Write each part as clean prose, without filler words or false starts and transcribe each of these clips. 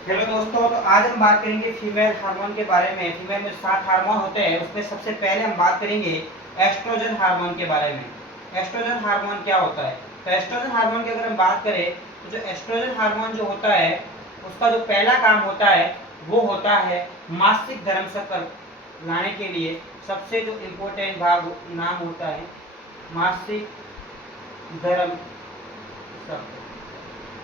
Hello दोस्तों, तो आज हम बात करेंगे फीमेल हार्मोन के बारे में। फीमेल में 7 हार्मोन होते हैं, उसमें सबसे पहले हम बात करेंगे एस्ट्रोजन हार्मोन के बारे में। एस्ट्रोजन हार्मोन क्या होता है? तो एस्ट्रोजन हार्मोन की अगर हम बात करें तो जो एस्ट्रोजन हार्मोन जो होता है उसका जो पहला काम होता है वो होता है मासिक धर्म चक्र लाने के लिए। सबसे जो इम्पोर्टेंट भाग नाम होता है मासिक धर्म चक्र।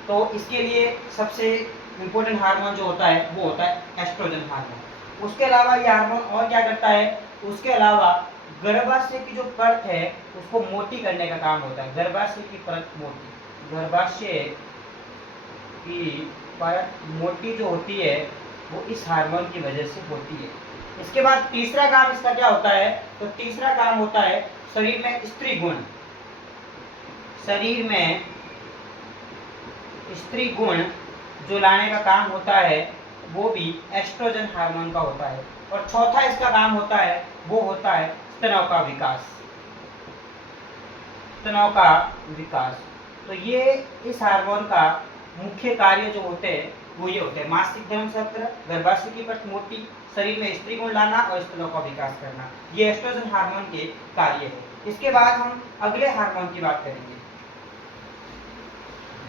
तो इसके लिए सबसे इम्पोर्टेंट हार्मोन जो होता है वो होता है एस्ट्रोजन हार्मोन। उसके अलावा ये हार्मोन और क्या करता है? उसके अलावा गर्भाशय की जो परत है उसको मोटी करने का काम होता है। गर्भाशय की परत मोटी, गर्भाशय की परत मोटी जो होती है वो इस हार्मोन की वजह से होती है। इसके बाद तीसरा काम इसका क्या होता है? तो तीसरा काम होता है शरीर में स्त्री गुण। शरीर में स्त्री गुण जो लाने का काम होता है वो भी एस्ट्रोजन हार्मोन का होता है। और चौथा इसका काम होता है वो होता है स्तनों का विकास। स्तनों का विकास। तो ये इस हार्मोन का मुख्य कार्य जो होते हैं वो ये होते हैं मासिक धर्म चक्र, गर्भाशय की परत मोटी, शरीर में स्त्री गुण लाना और स्तनों का विकास करना। ये एस्ट्रोजन हार्मोन के कार्य है। इसके बाद हम अगले हार्मोन की बात करेंगे।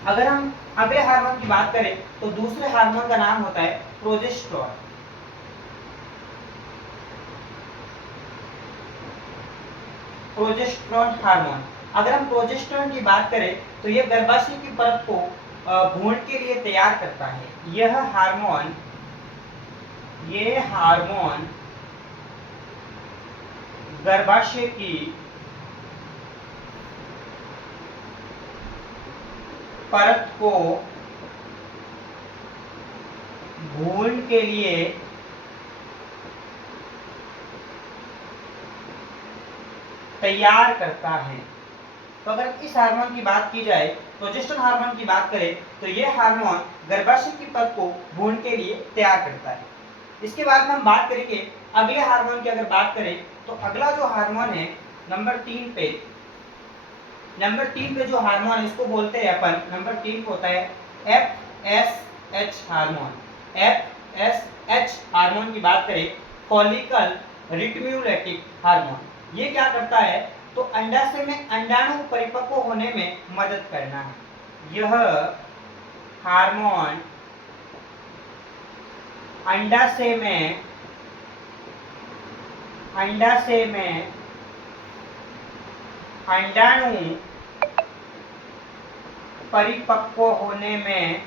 अगर हम अगले हार्मोन की बात करें तो दूसरे हार्मोन का नाम होता है प्रोजेस्टेरोन। Progesterone hormone. अगर हम प्रोजेस्टेरोन की बात करें तो यह गर्भाशय की परत को भ्रूण के लिए तैयार करता है। यह हार्मोन गर्भाशय की परत को भ्रूण के लिए तैयार करता है। तो अगर इस हार्मोन की बात की जाए, प्रोजेस्टेरोन हार्मोन की बात करें तो यह हार्मोन गर्भाशय की परत को भ्रूण के लिए तैयार करता है। इसके बाद में हम बात करेंगे अगले हार्मोन की। अगर बात करें तो अगला जो हार्मोन है नंबर 3 पे जो हार्मोन इसको बोलते हैं अपन, नंबर 3 पे होता है FSH हार्मोन। FSH हार्मोन की बात करें फॉलिकल रिटिम्युलेटिक हार्मोन। ये क्या करता है? तो अंडाशय में अंडाणु परिपक्व होने में मदद करना है। यह हार्मोन अंडाशय में अंडाणु परिपक्व होने में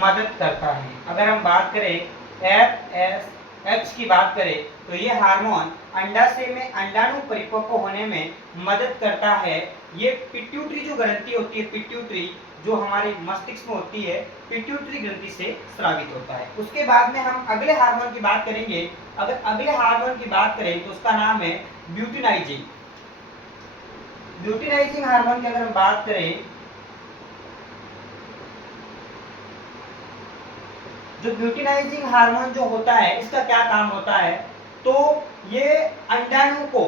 मदद करता है। अगर हम बात करें FSH की बात करें तो ये हार्मोन अंडाशय में अंडाणु परिपक्व होने में मदद करता है। ये पिट्यूटरी जो ग्रंथि होती है, पिट्यूटरी जो हमारे मस्तिष्क में होती है, पिट्यूटरी ग्रंथि से स्रावित होता है। उसके बाद में हम अगले हार्मोन की बात करेंगे। अगर अगले हार्मोन की बात करें तो उसका नाम है ब्यूटिनाइजिंग। ब्यूटिनाइजिंग हार्मोन की अगर हम बात करें, जो ब्यूटिनाइजिंग हार्मोन जो होता है इसका क्या काम होता है? तो ये अंडाणु को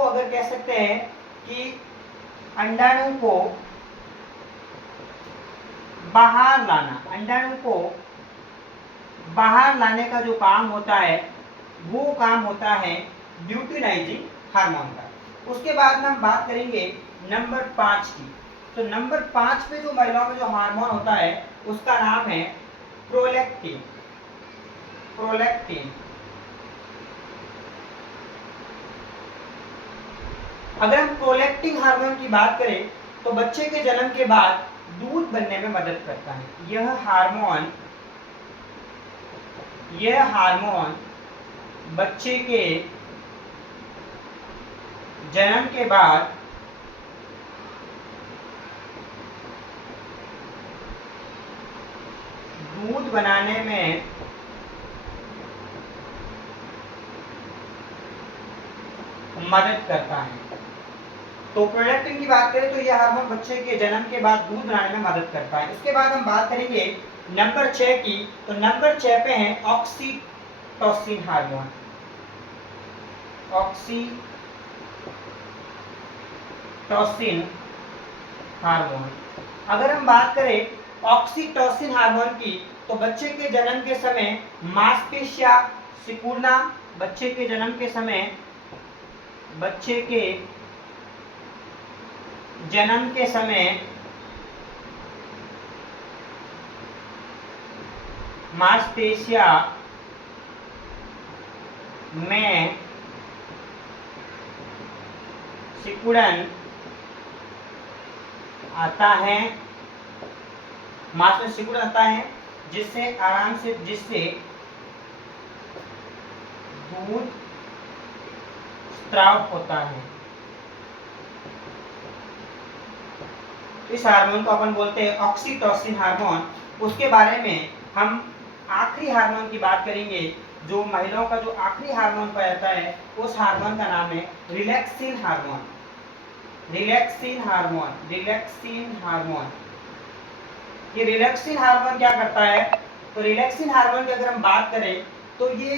अगर कह सकते हैं कि अंडाणु को बाहर लाने का जो काम होता है वो काम होता है ब्यूटिनाइजिंग हार्मोन का। उसके बाद में हम बात करेंगे नंबर 5 की। तो नंबर 5 पे जो महिलाओं में जो हार्मोन होता है उसका नाम है प्रोलैक्टिन। अगर हम प्रोलैक्टिन हार्मोन की बात करें तो बच्चे के जन्म के बाद दूध बनने में मदद करता है। यह हार्मोन बच्चे के जन्म के बाद दूध बनाने में मदद करता है। तो प्रोलैक्टिन की बात करें तो यह हार्मोन बच्चे के जन्म के बाद दूध बनाने में मदद करता है। उसके बाद हम बात करेंगे नंबर 6 की। तो नंबर 6 पे है ऑक्सीटोसिन हार्मोन। Oxytocin hormone. अगर हम बात करें ऑक्सीटोसिन हार्मोन की, तो बच्चे के जन्म के समय मांसपेशियां सिकुड़ना, बच्चे के जन्म के समय मांसपेशियां में सिकुड़न आता है, मांस में सिकुड़न आता है, जिससे दूध स्त्राव होता है। इस हार्मोन को अपन बोलते हैं ऑक्सीटोसिन हार्मोन। उसके बारे में हम आखिरी हार्मोन की बात करेंगे। जो महिलाओं का जो आखिरी हार्मोन पाया जाता है, उस हार्मोन का नाम है रिलैक्सिन हार्मोन। Relaxin hormone. ये रिलैक्सिन हार्मोन क्या करता है? तो रिलैक्सिन हार्मोन की अगर हम बात करें तो ये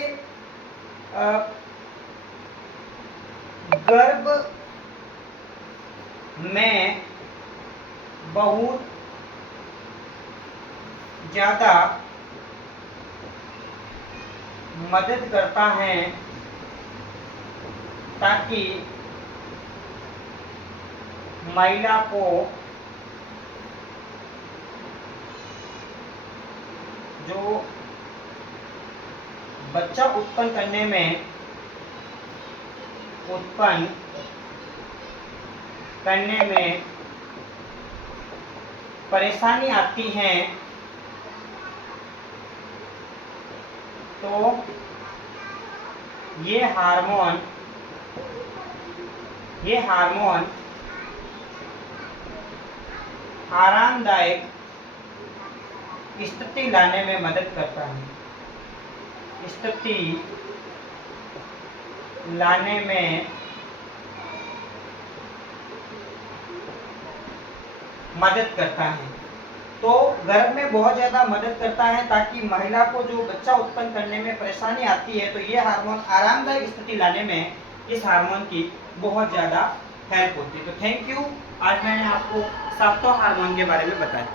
गर्भ में बहुत ज्यादा मदद करता है ताकि महिला को जो बच्चा उत्पन्न करने में परेशानी आती है, तो ये हार्मोन आरामदायक स्थिति लाने में मदद करता है। तो गर्भ में बहुत ज़्यादा मदद करता है ताकि महिला को जो बच्चा उत्पन्न करने में परेशानी आती है, तो ये हार्मोन आरामदायक स्थिति लाने में इस हार्मोन की बहुत ज़्यादा हेल्प होती है। तो थैंक यू। आज मैंने आपको सातों हार्मोन के बारे में बताया।